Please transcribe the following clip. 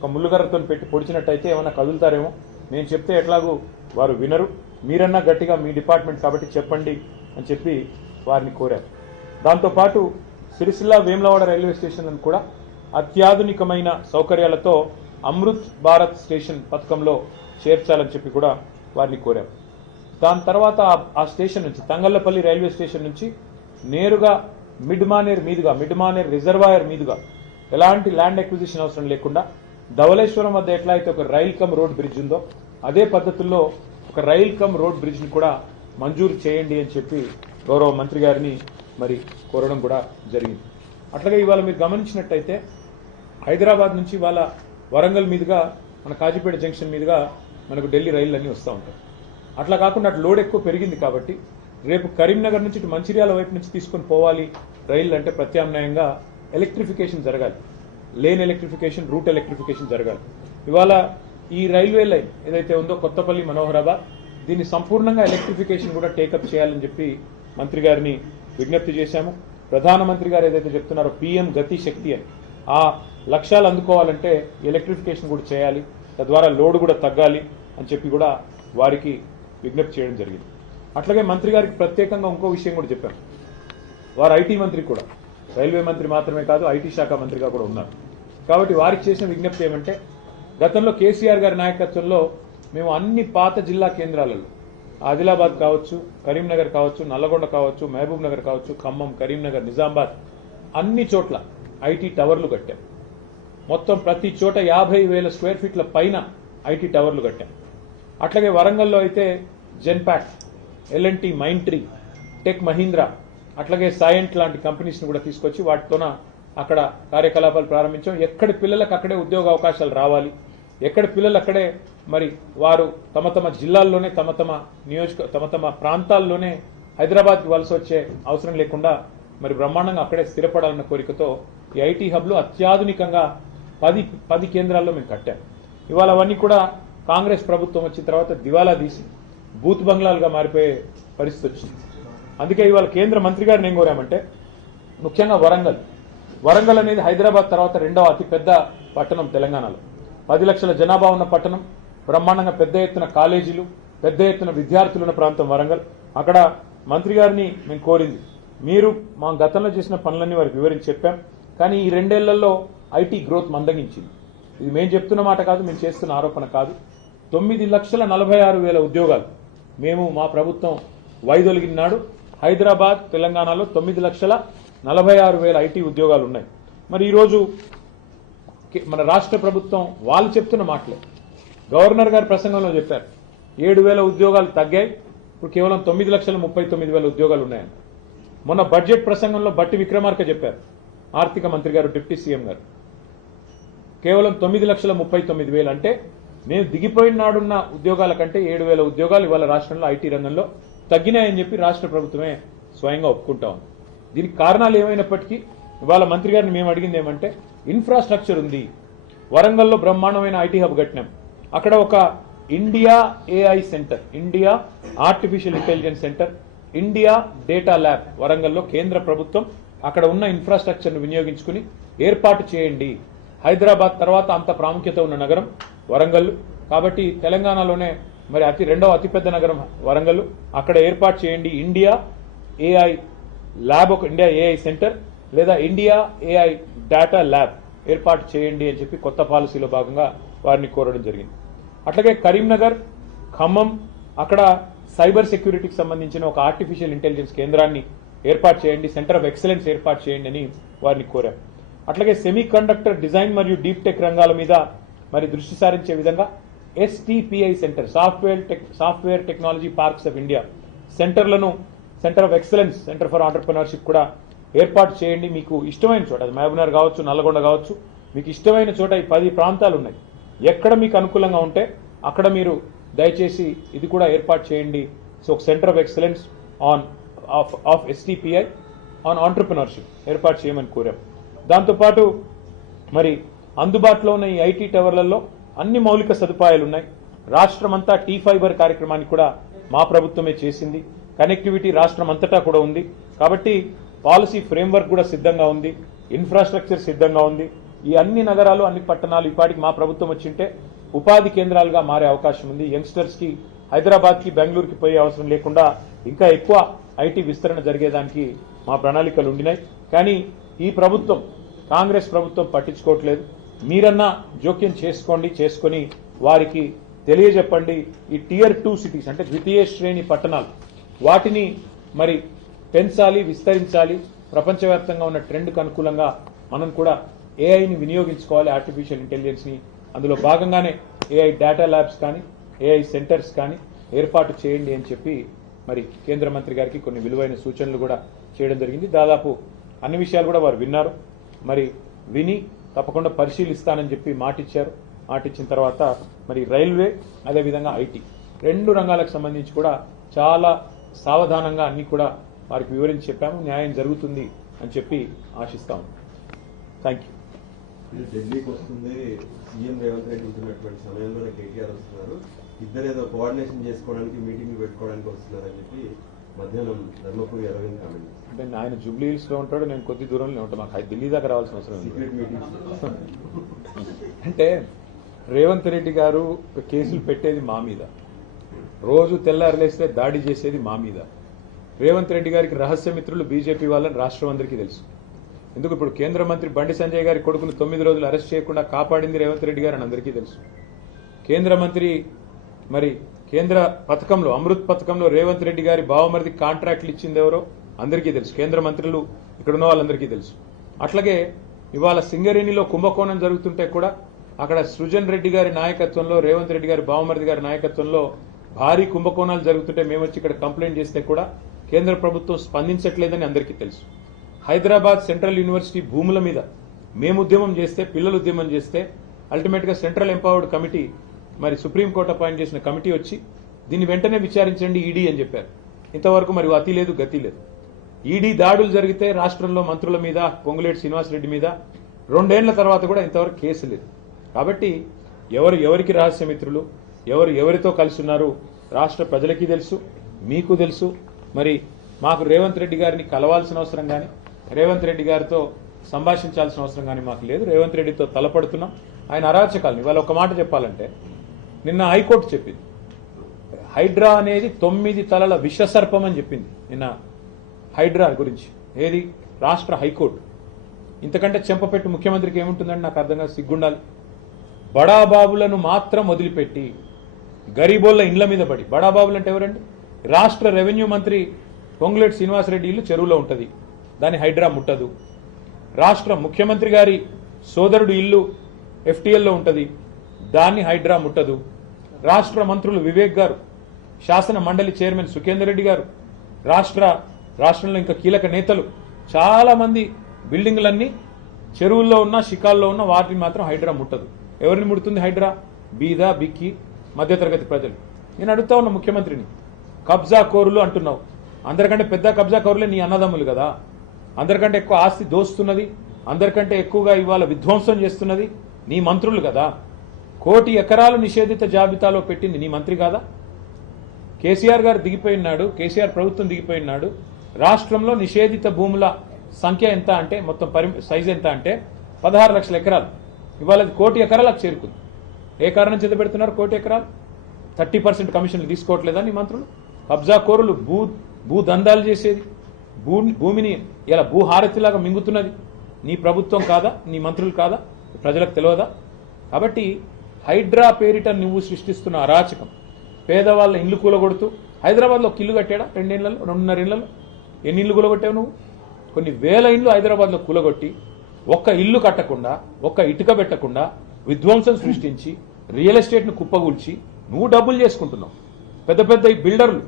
ఒక ముళ్ళుగర్రతో పెట్టి పొడిచినట్టయితే ఏమైనా కదులుతారేమో. నేను చెప్తే ఎట్లాగూ వారు వినరు, మీరన్నా గట్టిగా మీ డిపార్ట్మెంట్ కాబట్టి చెప్పండి అని చెప్పి వారిని కోరారు. దాంతోపాటు సిరిసిల్ల వేములవాడ రైల్వే స్టేషన్ కూడా అత్యాధునికమైన సౌకర్యాలతో అమృత్ భారత్ స్టేషన్ పథకంలో చేర్చాలని చెప్పి కూడా వారిని కోరారు. దాని తర్వాత ఆ స్టేషన్ నుంచి తంగళ్లపల్లి రైల్వే స్టేషన్ నుంచి నేరుగా మిడ్మానేర్ రిజర్వాయర్ మీదుగా ఎలాంటి ల్యాండ్ ఎక్విజిషన్ అవసరం లేకుండా ధవళేశ్వరం వద్ద ఎట్లా అయితే ఒక రైల్ కమ్ రోడ్ బ్రిడ్జ్ ఉందో అదే పద్ధతుల్లో ఒక రైల్ కమ్ రోడ్ బ్రిడ్జ్ని కూడా మంజూరు చేయండి అని చెప్పి గౌరవ మంత్రి గారిని మరి కోరడం కూడా జరిగింది. అట్లాగే ఇవాళ మీరు గమనించినట్టయితే హైదరాబాద్ నుంచి ఇవాళ వరంగల్ మీదుగా మన కాజీపేట జంక్షన్ మీదుగా మనకు ఢిల్లీ రైళ్లు అన్నీ వస్తూ ఉంటాయి. అట్లా కాకుండా అటు లోడ్ ఎక్కువ పెరిగింది కాబట్టి రేపు కరీంనగర్ నుంచి ఇటు మంచిర్యాల వైపు నుంచి తీసుకొని పోవాలి రైళ్లు అంటే ప్రత్యామ్నాయంగా ఎలక్ట్రిఫికేషన్ జరగాలి, లేన్ ఎలక్ట్రిఫికేషన్, రూట్ ఎలక్ట్రిఫికేషన్ జరగాలి. ఇవాళ ఈ రైల్వే లైన్ ఏదైతే ఉందో కొత్తపల్లి మనోహరాబాద్ దీన్ని సంపూర్ణంగా ఎలక్ట్రిఫికేషన్ కూడా టేకప్ చేయాలని చెప్పి మంత్రి గారిని విజ్ఞప్తి చేశాము. ప్రధానమంత్రి గారు ఏదైతే చెప్తున్నారో పీఎం గతి శక్తి అని ఆ లక్ష్యాలు అందుకోవాలంటే ఎలక్ట్రిఫికేషన్ కూడా చేయాలి, తద్వారా లోడ్ కూడా తగ్గాలి అని చెప్పి కూడా వారికి విజ్ఞప్తి చేయడం జరిగింది. అట్లాగే మంత్రి గారికి ప్రత్యేకంగా ఇంకో విషయం కూడా చెప్పారు. వారు ఐటీ మంత్రి కూడా, రైల్వే మంత్రి మాత్రమే కాదు ఐటీ శాఖ మంత్రిగా కూడా ఉన్నారు. కాబట్టి వారికి చేసిన విజ్ఞప్తి ఏమంటే గతంలో కేసీఆర్ గారి నాయకత్వంలో మేము అన్ని పాత జిల్లా కేంద్రాలలో ఆదిలాబాద్ కావచ్చు, కరీంనగర్ కావచ్చు, నల్లగొండ కావచ్చు, మహబూబ్ నగర్ కావచ్చు, ఖమ్మం, కరీంనగర్, నిజామాబాద్ అన్ని చోట్ల ఐటీ టవర్లు కట్టాం. మొత్తం ప్రతి చోట 50,000 స్క్వేర్ ఫీట్ల పైన ఐటీ టవర్లు కట్టాం. అట్లాగే వరంగల్లో అయితే Genpact, LNT, Mindtree, Tech Mahindra, అట్లాగే సాయంట్ లాంటి కంపెనీస్ని కూడా తీసుకొచ్చి వాటితోన అక్కడ కార్యకలాపాలు ప్రారంభించాం. ఎక్కడి పిల్లలకు అక్కడే ఉద్యోగ అవకాశాలు రావాలి, ఎక్కడి పిల్లలు అక్కడే మరి వారు తమ తమ జిల్లాల్లోనే తమ తమ ప్రాంతాల్లోనే హైదరాబాద్కి వలస వచ్చే అవసరం లేకుండా మరి బ్రహ్మాండంగా అక్కడే స్థిరపడాలన్న కోరికతో ఈ ఐటీ హబ్లు అత్యాధునికంగా 10 కేంద్రాల్లో మేము కట్టాం. ఇవాళ అవన్నీ కూడా కాంగ్రెస్ ప్రభుత్వం వచ్చిన తర్వాత దివాలా తీసి బూత్ బంగ్లాలుగా మారిపోయే పరిస్థితి వచ్చింది. అందుకే ఇవాళ కేంద్ర మంత్రి గారిని ఏం కోరామంటే ముఖ్యంగా వరంగల్ అనేది హైదరాబాద్ తర్వాత 2వ అతిపెద్ద పట్టణం తెలంగాణలో, 10 లక్షల జనాభా ఉన్న పట్టణం, బ్రహ్మాండంగా పెద్ద ఎత్తున కాలేజీలు, పెద్ద ఎత్తున విద్యార్థులు ఉన్న ప్రాంతం వరంగల్. అక్కడ మంత్రి గారిని మేము కోరింది, మీరు మా గతంలో చేసిన పనులన్నీ వారికి వివరించి చెప్పాం, కానీ ఈ 2 ఏళ్లలో ఐటీ గ్రోత్ మందగించింది. ఇది మేము చెప్తున్న మాట కాదు, మేము చేస్తున్న ఆరోపణ కాదు. 9,46,000 ఉద్యోగాలు మేము మా ప్రభుత్వం వైదొలిగిన నాడు హైదరాబాద్, తెలంగాణలో 9,46,000 ఐటీ ఉద్యోగాలు ఉన్నాయి. మరి ఈరోజు మన రాష్ట్ర ప్రభుత్వం వాళ్ళు చెప్తున్న మాటలే గవర్నర్ గారి ప్రసంగంలో చెప్పారు, 7,000 ఉద్యోగాలు తగ్గాయి, ఇప్పుడు కేవలం 9,39,000 ఉద్యోగాలు ఉన్నాయని. మొన్న బడ్జెట్ ప్రసంగంలో బట్టి విక్రమార్క చెప్పారు, ఆర్థిక మంత్రి గారు, డిప్యూటీ సీఎం గారు, కేవలం 9,39,000 అంటే నేను దిగిపోయిన నాడున్న ఉద్యోగాల కంటే 7,000 ఉద్యోగాలు ఇవాళ రాష్ట్రంలో ఐటీ రంగంలో తగ్గినాయని చెప్పి రాష్ట్ర ప్రభుత్వమే స్వయంగా ఒప్పుకుంటా ఉంది. దీనికి కారణాలు ఏమైనప్పటికీ ఇవాళ మంత్రి గారిని మేము అడిగింది ఏమంటే ఇన్ఫ్రాస్ట్రక్చర్ ఉంది. వరంగల్లో బ్రహ్మాండమైన ఐటీ హబ్ కట్టినాం, అక్కడ ఒక India AI center, India artificial intelligence centre, India data lab వరంగల్లో కేంద్ర ప్రభుత్వం అక్కడ ఉన్న ఇన్ఫ్రాస్ట్రక్చర్ను వినియోగించుకుని ఏర్పాటు చేయండి. హైదరాబాద్ తర్వాత అంత ప్రాముఖ్యత ఉన్న నగరం వరంగల్ కాబట్టి తెలంగాణలోనే మరి 2వ అతిపెద్ద నగరం వరంగల్, అక్కడ ఏర్పాటు చేయండి ఇండియా ఏఐ ల్యాబ్, ఒక ఇండియా ఏఐ సెంటర్ లేదా ఇండియా ఏఐ డేటా ల్యాబ్ ఏర్పాటు చేయండి అని చెప్పి కొత్త పాలసీలో భాగంగా వారిని కోరడం జరిగింది. అట్లాగే కరీంనగర్, ఖమ్మం అక్కడ సైబర్ సెక్యూరిటీకి సంబంధించిన ఒక ఆర్టిఫిషియల్ ఇంటెలిజెన్స్ కేంద్రాన్ని ఏర్పాటు చేయండి, సెంటర్ ఆఫ్ ఎక్సలెన్స్ ఏర్పాటు చేయండి అని వారిని కోరాం. అట్లాగే సెమీ కండక్టర్ డిజైన్ మరియు డీప్ టెక్ రంగాల మీద మరి దృష్టి సారించే విధంగా STPI centre, software technology parks of India సెంటర్లను, centre of excellence, centre for entrepreneurship కూడా ఏర్పాటు చేయండి. మీకు ఇష్టమైన చోట, అది మహబూబ్నగర్ కావచ్చు, నల్లగొండ కావచ్చు, మీకు ఇష్టమైన చోట ఈ 10 ప్రాంతాలు ఉన్నాయి, ఎక్కడ మీకు అనుకూలంగా ఉంటే అక్కడ మీరు దయచేసి ఇది కూడా ఏర్పాటు చేయండి. So centre of excellence of STPI on entrepreneurship ఏర్పాటు చేయమని కోరాం. దాంతోపాటు మరి అందుబాటులో ఉన్న ఈ ఐటీ టవర్లలో అన్ని మౌలిక సదుపాయాలు ఉన్నాయి. రాష్ట్రమంతా టీ ఫైబర్ కార్యక్రమాన్ని కూడా మా ప్రభుత్వమే చేసింది. కనెక్టివిటీ రాష్ట్రం అంతటా కూడా ఉంది. కాబట్టి పాలసీ ఫ్రేమ్వర్క్ కూడా సిద్ధంగా ఉంది, ఇన్ఫ్రాస్ట్రక్చర్ సిద్ధంగా ఉంది. ఈ అన్ని నగరాలు అన్ని పట్టణాలు ఇప్పటికి మా ప్రభుత్వం వచ్చింటే ఉపాధి కేంద్రాలుగా మారే అవకాశం ఉంది. యంగ్స్టర్స్ కి హైదరాబాద్కి బెంగళూరుకి పోయే అవసరం లేకుండా ఇంకా ఎక్కువ ఐటీ విస్తరణ జరిగేదానికి మా ప్రణాళికలు ఉండినాయి. కానీ ఈ ప్రభుత్వం కాంగ్రెస్ ప్రభుత్వం పట్టించుకోవట్లేదు. మీరన్నా జోక్యం చేసుకొని వారికి తెలియజెప్పండి. ఈ Tier 2 సిటీస్ అంటే ద్వితీయ శ్రేణి పట్టణాలు వాటిని మరి పెంచాలి, విస్తరించాలి. ప్రపంచవ్యాప్తంగా ఉన్న ట్రెండ్కు అనుకూలంగా మనం కూడా ఏఐని వినియోగించుకోవాలి, ఆర్టిఫిషియల్ ఇంటెలిజెన్స్ని. అందులో భాగంగానే ఏఐ డేటా ల్యాబ్స్ కానీ ఏఐ సెంటర్స్ కానీ ఏర్పాటు చేయండి అని చెప్పి మరి కేంద్ర మంత్రి గారికి కొన్ని విలువైన సూచనలు కూడా చేయడం జరిగింది. దాదాపు అన్ని విషయాలు కూడా వారు విన్నారు. మరి విని తప్పకుండా పరిశీలిస్తానని చెప్పి మాటిచ్చారు. మాటిచ్చిన తర్వాత మరి రైల్వే అదేవిధంగా ఐటీ 2 రంగాలకు సంబంధించి కూడా చాలా సావధానంగా అన్ని కూడా వారికి వివరించి చెప్పాము. న్యాయం జరుగుతుంది అని చెప్పి ఆశిస్తాము. Thank you. ఢిల్లీకి వస్తుంది సీఎం రేవంత్ రెడ్డి ఉంటున్నటువంటి సమయంలోనే కేటీఆర్ వస్తున్నారు. ఇద్దరేదో కోఆర్డినేషన్ చేసుకోవడానికి మీటింగ్ పెట్టుకోవడానికి వస్తున్నారని చెప్పి మధ్యాహ్నం ధర్మపురి అరవింద్ కామెంట్. అంటే ఆయన జూబ్లీ హిల్స్ లో ఉంటాడు, నేను కొద్ది దూరంలో ఉంటాను. మాకు ఢిల్లీ దాకా రావాల్సిన అవసరం సీక్రెట్ మీటింగ్స్ అంటే రేవంత్ రెడ్డి గారు కేసులు పెట్టేది మా మీద, రోజు తెల్లారలేస్తే దాడి చేసేది మా మీద. రేవంత్ రెడ్డి గారికి రహస్య మిత్రులు బీజేపీ వాళ్ళని రాష్ట్రం అందరికీ తెలుసు. ఎందుకు ఇప్పుడు కేంద్ర మంత్రి బండి సంజయ్ గారి కొడుకును 9 రోజులు అరెస్ట్ చేయకుండా కాపాడింది రేవంత్ రెడ్డి గారు అని అందరికీ తెలుసు. కేంద్ర మంత్రి మరి కేంద్ర పథకంలో అమృత్ పథకంలో రేవంత్ రెడ్డి గారి బావమరిది కాంట్రాక్ట్లు ఇచ్చింది ఎవరో అందరికీ తెలుసు. కేంద్ర మంత్రులు ఇక్కడ ఉన్న వాళ్ళందరికీ తెలుసు. అట్లాగే ఇవాళ సింగరేణిలో కుంభకోణం జరుగుతుంటే కూడా అక్కడ సృజన్ రెడ్డి గారి నాయకత్వంలో రేవంత్ రెడ్డి గారి బావమరిది గారి నాయకత్వంలో భారీ కుంభకోణాలు జరుగుతుంటే మేము వచ్చి ఇక్కడ కంప్లైంట్ చేస్తే కూడా కేంద్ర ప్రభుత్వం స్పందించట్లేదని అందరికీ తెలుసు. హైదరాబాద్ సెంట్రల్ యూనివర్సిటీ భూముల మీద మేము ఉద్యమం చేస్తే, పిల్లలు ఉద్యమం చేస్తే అల్టిమేట్ గా సెంట్రల్ ఎంపవర్డ్ కమిటీ మరి సుప్రీంకోర్టు అపాయింట్ చేసిన కమిటీ వచ్చి దీన్ని వెంటనే విచారించండి ఈడీ అని చెప్పారు. ఇంతవరకు మరి అతి లేదు గతి లేదు. ఈడీ దాడులు జరిగితే రాష్ట్రంలో మంత్రుల మీద, పొంగులేటి శ్రీనివాసరెడ్డి మీద 2 ఏళ్ల తర్వాత కూడా ఇంతవరకు కేసు లేదు. కాబట్టి ఎవరికి రహస్య మిత్రులు, ఎవరితో కలిసి ఉన్నారు రాష్ట్ర ప్రజలకి తెలుసు, మీకు తెలుసు. మరి మాకు రేవంత్ రెడ్డి గారిని కలవాల్సిన అవసరం కానీ రేవంత్ రెడ్డి గారితో సంభాషించాల్సిన అవసరం కానీ మాకు లేదు. రేవంత్ రెడ్డితో తలపడుతున్నాం. ఆయన అరాచకాలని ఇవాళ ఒక మాట చెప్పాలంటే నిన్న హైకోర్టు చెప్పింది హైడ్రా అనేది 9 తలల విషసర్పం అని చెప్పింది నిన్న హైడ్రా గురించి. ఏది రాష్ట్ర హైకోర్టు. ఇంతకంటే చెంపపెట్టు ముఖ్యమంత్రికి ఏముంటుందని నాకు అర్థంగా సిగ్గుండాలి. బడాబాబులను మాత్రం వదిలిపెట్టి గరీబోళ్ల ఇండ్ల మీద పడి, బడాబాబులు అంటే ఎవరండి? రాష్ట్ర రెవెన్యూ మంత్రి పొంగులేటి శ్రీనివాసరెడ్డి ఇల్లు చెరువులో ఉంటుంది, దాన్ని హైడ్రా ముట్టదు. రాష్ట్ర ముఖ్యమంత్రి గారి సోదరుడు ఇల్లు FTLలో ఉంటుంది, దాన్ని హైడ్రా ముట్టదు. రాష్ట్ర మంత్రులు వివేక్ గారు, శాసన మండలి చైర్మన్ సుఖేందర్ రెడ్డి గారు, రాష్ట్రంలో ఇంకా కీలక నేతలు చాలా మంది బిల్డింగ్లన్నీ చెరువుల్లో ఉన్న శిఖాల్లో ఉన్న వాటిని మాత్రం హైడ్రా ముట్టదు. ఎవరిని ముడుతుంది హైడ్రా? బీద బిక్కి మధ్యతరగతి ప్రజలు. నేను అడుగుతా ఉన్న ముఖ్యమంత్రిని, కబ్జా కోరులు అంటున్నావు, అందరికంటే పెద్ద కబ్జా కోరులే నీ అన్నదమ్ములు కదా. అందరికంటే ఎక్కువ ఆస్తి దోస్తున్నది, అందరికంటే ఎక్కువగా ఇవాళ విధ్వంసం చేస్తున్నది నీ మంత్రులు కదా. 1 కోటి ఎకరాలు నిషేధిత జాబితాలో పెట్టింది నీ మంత్రి కాదా? కేసీఆర్ గారు దిగిపోయినాడు, కేసీఆర్ ప్రభుత్వం దిగిపోయినాడు. రాష్ట్రంలో నిషేధిత భూముల సంఖ్య ఎంత అంటే, మొత్తం సైజు ఎంత అంటే 16 లక్షల ఎకరాలు. ఇవాళ 1 కోటి ఎకరాలకు చేరుకుంది. ఏ కారణం చేత పెడుతున్నారు 1 కోటి ఎకరాలు? 30% కమిషన్లు తీసుకోవట్లేదా నీ మంత్రులు? కబ్జా కోరులు, భూదందాలు చేసేది, భూమిని ఇలా భూహారతిలాగా మింగుతున్నది నీ ప్రభుత్వం కాదా? నీ మంత్రులు కాదా? ప్రజలకు తెలియదా? కాబట్టి హైడ్రా పేరిట నువ్వు సృష్టిస్తున్న అరాచకం, పేదవాళ్ళ ఇల్లు కూలగొడుతూ హైదరాబాద్లో ఒక ఇల్లు కట్టాడా 2 ఏళ్లలో, 2.5 ఏళ్లలో? ఎన్ని ఇల్లు కూలగొట్టావు నువ్వు? కొన్ని వేల ఇల్లు హైదరాబాద్లో కూలగొట్టి ఒక్క ఇల్లు కట్టకుండా, ఒక్క ఇటుక పెట్టకుండా విధ్వంసం సృష్టించి రియల్ ఎస్టేట్ను కుప్పగూల్చి నువ్వు డబ్బులు చేసుకుంటున్నావు. పెద్ద పెద్ద బిల్డర్లు